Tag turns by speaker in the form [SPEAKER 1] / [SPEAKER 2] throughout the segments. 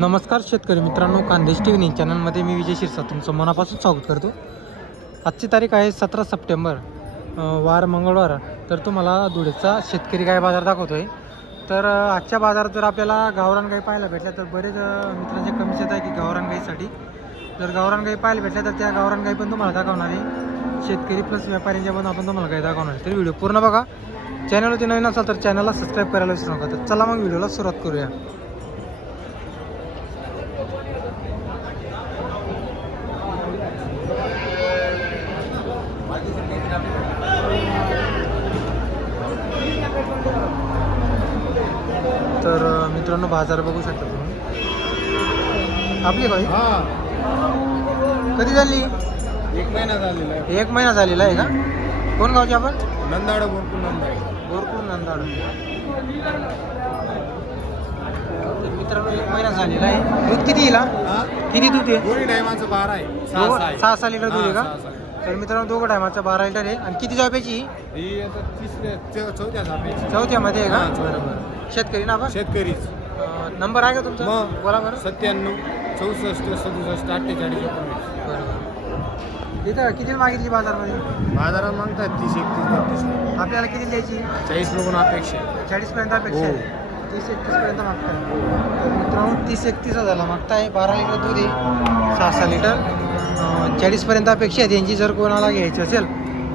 [SPEAKER 1] नमस्कार शेतकरी मित्रांनो खानदेश टी व्ही चॅनलमध्ये मी विजय शिरसा तुमचं मनापासून स्वागत करतो. आजची तारीख आहे सतरा सप्टेंबर वार मंगळवार. तर तुम्हाला धुळेचा शेतकरी गाय बाजार दाखवतो आहे तर आजच्या बाजारात जर आपल्याला गावरान गाई पाहायला भेटल्या तर बरेच मित्रांचे कमीच आहे की गावरान गाईसाठी जर गावरान गाई पाहायला भेटल्या तर त्या गावरान गाई पण तुम्हाला दाखवणार आहे. शेतकरी प्लस व्यापाऱ्यांच्या पण आपण तुम्हाला गाई दाखवणार आहे. तर व्हिडिओ पूर्ण बघा. चॅनलवरती नवीन असाल तर चॅनलला सबस्क्राईब करायला विसरू नका. तर चला मग व्हिडिओला सुरुवात करूया. तर मित्रांनो बाजार बघू शकता तुम्ही. आपली गाई
[SPEAKER 2] हा.
[SPEAKER 1] कधी झाली?
[SPEAKER 2] एक महिना झालेला आहे.
[SPEAKER 1] एक महिना झालेला आहे का? कोण गावचे आपण?
[SPEAKER 2] नंदाड बोरकून नंदाड.
[SPEAKER 1] गोरकुल नंदाड. मित्रांनो एक महिना झालेला आहे. दूध किती येईल हा? किती दूध आहे?
[SPEAKER 2] दोन्ही टायमाचं बारा आहे. सहा
[SPEAKER 1] दोघं-
[SPEAKER 2] सहा.
[SPEAKER 1] सहा सहा लिटर दूध आहे
[SPEAKER 2] हा,
[SPEAKER 1] का?
[SPEAKER 2] सहा.
[SPEAKER 1] तर मित्रांनो दोघं टायमाचा बारा लिटर आहे. आणि किती
[SPEAKER 2] ही आता तिसऱ्या चौ- चौथ्या झापायची
[SPEAKER 1] चौथ्यामध्ये आहे का?
[SPEAKER 2] हा.
[SPEAKER 1] बरोबर शेतकरी ना आपण?
[SPEAKER 2] शेतकरीच.
[SPEAKER 1] अं, नंबर आहे का तुमचा?
[SPEAKER 2] मग.
[SPEAKER 1] बोला बरं.
[SPEAKER 2] सत्त्याण्णव चौसष्ट सदुसष्ट अठ्ठेचाळीस एकोणवीस.
[SPEAKER 1] बरोबर. इथं किती मागितली बाजारमध्ये?
[SPEAKER 2] बाजारात मागतात तीस एकतीस बत्तीस.
[SPEAKER 1] आपल्याला किती द्यायची?
[SPEAKER 2] चाळीस बघून अपेक्षा आहे.
[SPEAKER 1] चाळीस पर्यंत अपेक्षा
[SPEAKER 2] हो.
[SPEAKER 1] आहे तीस एकतीस पर्यंत मागताय. तर मित्रांनो तीस एकतीस हजारला मागताय बारा लिटर दूध आहे. सहा सहा लिटर. चाळीस पर्यंत अपेक्षा आहे त्यांची जर कोणाला घ्यायची असेल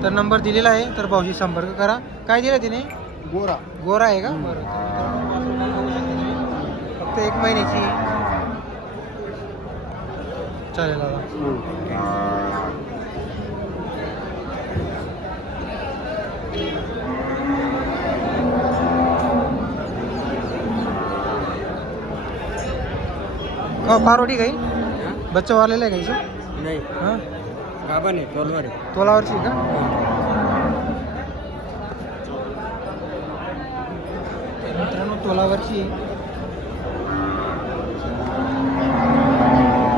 [SPEAKER 1] तर नंबर दिलेला आहे. तर भाऊशी संपर्क करा. काय दिलं तिने?
[SPEAKER 2] गोरा.
[SPEAKER 1] गोरा आहे का? बरं. फक्त एक महिन्याची. चालेल दादा. हो पारोडी काही? बच्चा वालेलं आहे काही
[SPEAKER 2] नाही.
[SPEAKER 1] हां?
[SPEAKER 2] गाबा नाही टोलवर आहे
[SPEAKER 1] तोलावरची का? तर मित्रांनो तोलावरची.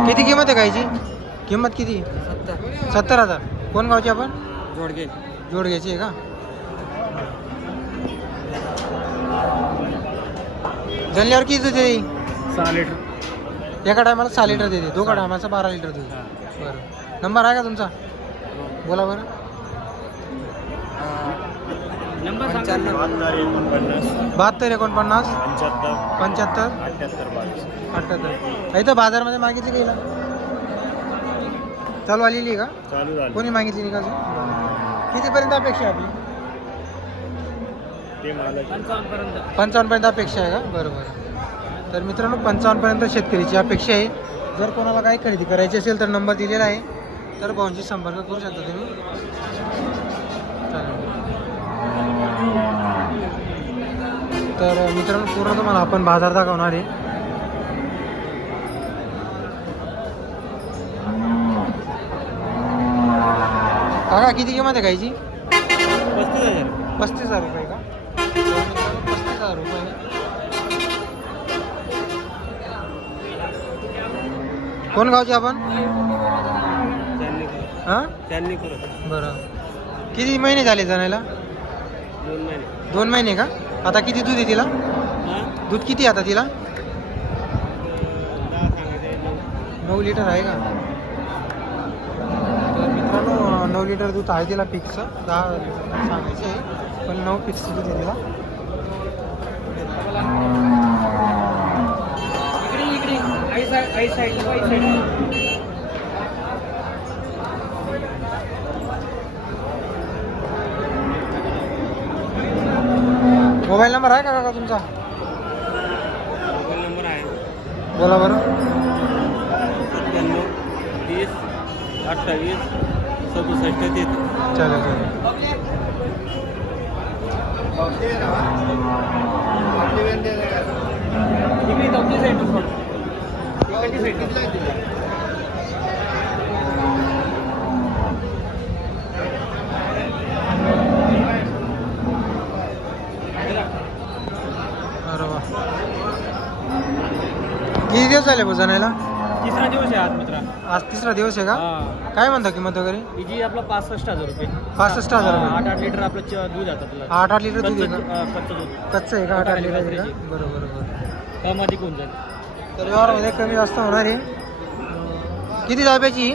[SPEAKER 1] किती किंमत आहे गायची किंमत किती?
[SPEAKER 2] सत्तर.
[SPEAKER 1] सत्तर हजार. कोण गावची आपण?
[SPEAKER 2] जोडगे.
[SPEAKER 1] जोड घ्यायची आहे का? जल्ल्यावर किती देईल
[SPEAKER 2] सहा लिटर.
[SPEAKER 1] एका टायमाला सहा लिटर देते. दोघा टायमाचा बारा लिटर दूध बरं. नंबर आहे का तुमचा? बोला बरं. बहात्तर एकोणपन्नास.
[SPEAKER 2] पंच्याहत्तर. अठ्ठ्याहत्तर
[SPEAKER 1] इथं बाजारमध्ये मागितली गेला चालू आलेली आहे का?
[SPEAKER 2] चालू झालं.
[SPEAKER 1] कोणी मागितली नाही का अजून? कितीपर्यंत अपेक्षा आहे आपली? पंचावन्नपर्यंत अपेक्षा आहे का? बरं बरं. तर मित्रांनो पंचावन्नपर्यंत शेतकरीची अपेक्षा आहे. जर कोणाला काही खरेदी करायची असेल तर नंबर दिलेला आहे. तर भाऊंशी संपर्क करू शकता तुम्ही. तर मित्रांनो पूर्ण तुम्हाला आपण बाजार दाखवणार आहे. काका किती किंमत आहे गायची
[SPEAKER 2] पस्तीस हजार.
[SPEAKER 1] पस्तीस हजार रुपये का? पस्तीस हजार रुपये. कोण गावचे आपण? हां? बरं. किती महिने झाले जाण्याला?
[SPEAKER 2] दोन महिने.
[SPEAKER 1] दोन महिने का? आता किती दूध आहे तिला? दूध किती आहे आता तिला? नऊ. लिटर आहे का? तर मित्रांनो नऊ लिटर दूध आहे तिला फिक्स दहा सांगायचे आहे पण नऊ फिक्स दूध आहे तिला.
[SPEAKER 2] आई साईड आई साईड आई साईड
[SPEAKER 1] मोबाईल नंबर आहे का काका तुमचा?
[SPEAKER 2] मोबाईल नंबर आहे.
[SPEAKER 1] बोला बरं.
[SPEAKER 2] सत्त्याण्णव तीस अठ्ठावीस सदुसष्ट तेहतीस.
[SPEAKER 1] चालेल चालेल. किती दिवस झाले जाण्याला?
[SPEAKER 2] तिसरा दिवस आहे आज मित्रा.
[SPEAKER 1] आज तिसरा दिवस आहे का?
[SPEAKER 2] हा.
[SPEAKER 1] काय म्हणता किंमत वगैरे?
[SPEAKER 2] हिची आपलं पासष्ट हजार रुपये.
[SPEAKER 1] पासष्ट हजार
[SPEAKER 2] हा,
[SPEAKER 1] रुपये.
[SPEAKER 2] आठ आठ लिटर आपलं च- दूध आता तुला
[SPEAKER 1] आठ आठ लिटर दूध आहे
[SPEAKER 2] कच्चं
[SPEAKER 1] का?
[SPEAKER 2] अं, कच्चं दूध.
[SPEAKER 1] कच्चं आहे का? आठ आठ लिटर आहे का. बरोबर बरोबर.
[SPEAKER 2] कमाधिक होऊन जाईल.
[SPEAKER 1] तर व्यवहारामध्ये कमी जास्त होणार आहे. किती जाब्याची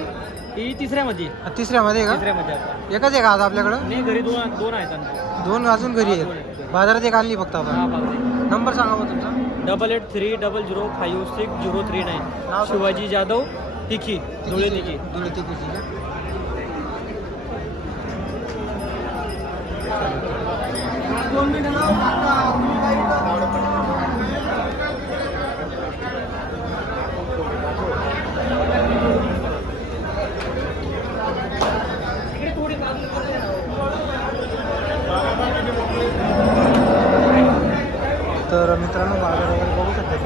[SPEAKER 1] ही?
[SPEAKER 2] तिसऱ्यामध्ये.
[SPEAKER 1] तिसऱ्यामध्ये आहे का?
[SPEAKER 2] तिसऱ्यामध्ये
[SPEAKER 1] एकच आहे का आज आपल्याकडं?
[SPEAKER 2] नाही घरी दोन दोन आहेत
[SPEAKER 1] दोन अजून घरी आहेत. बाजारात एक आणली फक्त
[SPEAKER 2] हा
[SPEAKER 1] आपण नंबर सांगा मग तुमचा.
[SPEAKER 2] Double eight three double zero five six zero three nine. Shivaji Jadhav तिखी धुळे तिखी.
[SPEAKER 1] धुळे तिकीची का तर मित्रांनो बाजार वगैरे बघू शकता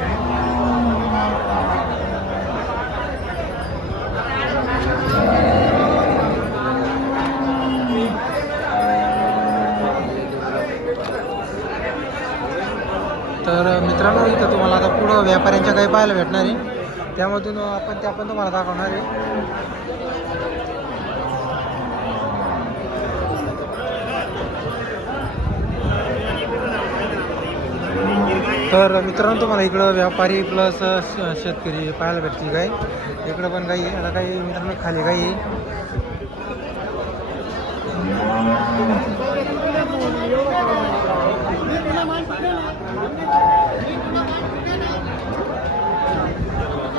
[SPEAKER 1] तर मित्रांनो इथं तुम्हाला आता पुढं व्यापाऱ्यांच्या काही पाहायला भेटणार आहे. त्यामधून आपण ते आपण तुम्हाला दाखवणार आहे. तर मित्रांनो तुम्हाला इकडं व्यापारी प्लस शेतकरी पाहायला भेटतील काय इकडं पण काही आहे आता काही मित्रांनो खाली काही.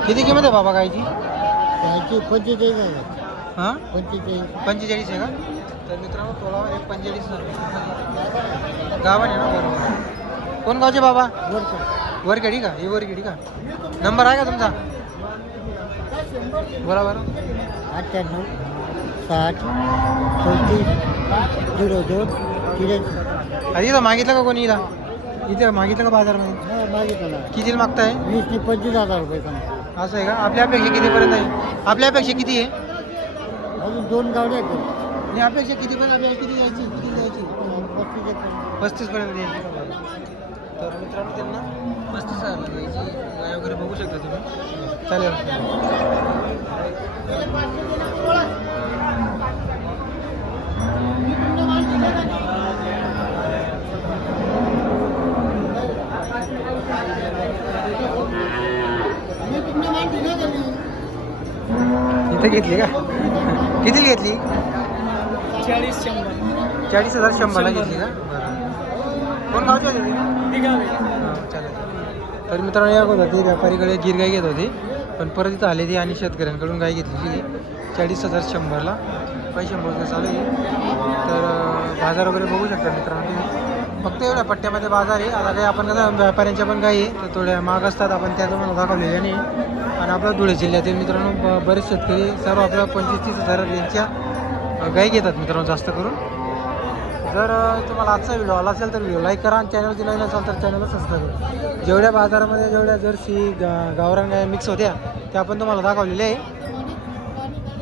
[SPEAKER 1] किती किंमत आहे बाबा गायची
[SPEAKER 3] पंचेचाळीस
[SPEAKER 1] हां?
[SPEAKER 3] पंचेचाळीस.
[SPEAKER 1] पंचेचाळीस आहे का? तर मित्रांनो तोला एक पंचेचाळीस गावाने ना बरोबर. कोण गावचे बाबा? वरखेडी. का? ही वरखेडी का? नंबर आहे का तुमचा? बोला बरं.
[SPEAKER 3] अठ्ठ्याण्णव साठ चौतीस झिरो दोन
[SPEAKER 1] आधी इथं मागितलं का कोणी इथं? इथं मागितलं का बाजारमध्ये?
[SPEAKER 3] हो मागितलं
[SPEAKER 1] कितीला मागताय?
[SPEAKER 3] वीस ते पंचवीस हजार रुपये
[SPEAKER 1] असं आहे का? आपल्या अपेक्षा कितीपर्यंत आहे? आपल्या अपेक्षा किती आहे?
[SPEAKER 3] अजून दोन गावड्या आहेत.
[SPEAKER 1] आणि अपेक्षा किती पण आपल्याला किती द्यायची? किती द्यायची?
[SPEAKER 3] पस्तीस
[SPEAKER 1] पर्यंत? तर मित्रांनो त्यांना पस्तीस हजारला द्यायची गाय वगैरे बघू शकता तुम्ही. चालेल. इथं घेतली का? किती घेतली?
[SPEAKER 2] चाळीस शंभर.
[SPEAKER 1] चाळीस हज़ार शंभरला घेतली का? कोण चालेल तर मित्रांनो या अगोदर ती व्यापारीकडे गिर गाय घेत होती. पण परत इथं आले ती आणि शेतकऱ्यांकडून गाय घेतली चाळीस हजार शंभरला. पैसे रुपये चालू आहे. तर बाजार वगैरे बघू शकता मित्रांनो तुम्ही. फक्त एवढ्या पट्ट्यामध्ये बाजार आहे. आता काही आपण कसं व्यापाऱ्यांच्या पण गायी आहे. तर थोड्या महाग असतात. आपण त्या तुम्हाला दाखवलेल्या नाही. आणि आपल्या धुळे जिल्ह्यातील मित्रांनो बरेच शेतकरी सर्व आपल्या पंचवीस तीस हजार रेंजच्या अं, गायी घेतात मित्रांनो जास्त करून. जर तुम्हाला आजचा व्हिडिओ आला असेल तर व्हिडिओ लाईक करा आणि चॅनलची नवीन असाल तर चॅनलला सबस्क्राईब करा. जेवढ्या बाजारामध्ये जेवढ्या जर्सी गा गावरान गाय मिक्स होत्या त्या आपण तुम्हाला दाखवलेल्या आहे.